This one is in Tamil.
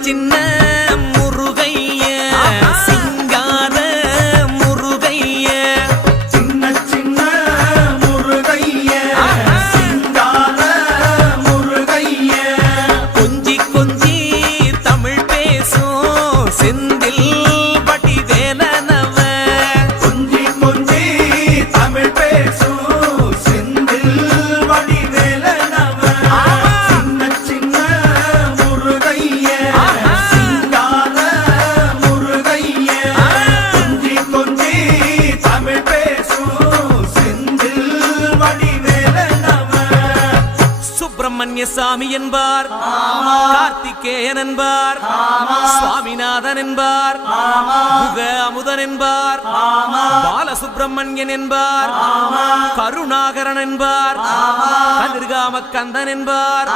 சின்ன முருகைய சிங்கார முருகைய சின்ன சின்ன முருகைய சிங்கார முருகைய கொஞ்சி கொஞ்சி தமிழ் பேசும் செந்தில் பட்டி வேலனவ கொஞ்சி கொஞ்சி தமிழ் பேசும் செந்தில் பட்டி வேலனவ சின்ன சின்ன முருகைய சிங்கார முருகைய கொஞ்சி கொஞ்சி தமிழ் பேசும் செந்தில் பட்டி வேலனவ சுப்பிரமணிய சாமி என்பார் கார்த்திகேயன் என்பார் சுவாமிநாதன் என்பார் முக அமுதன் என்பார் பாலசுப்பிரமணியன் என்பார் கருணாகரன் என்பார் கதிர்காம கந்தன் என்பார்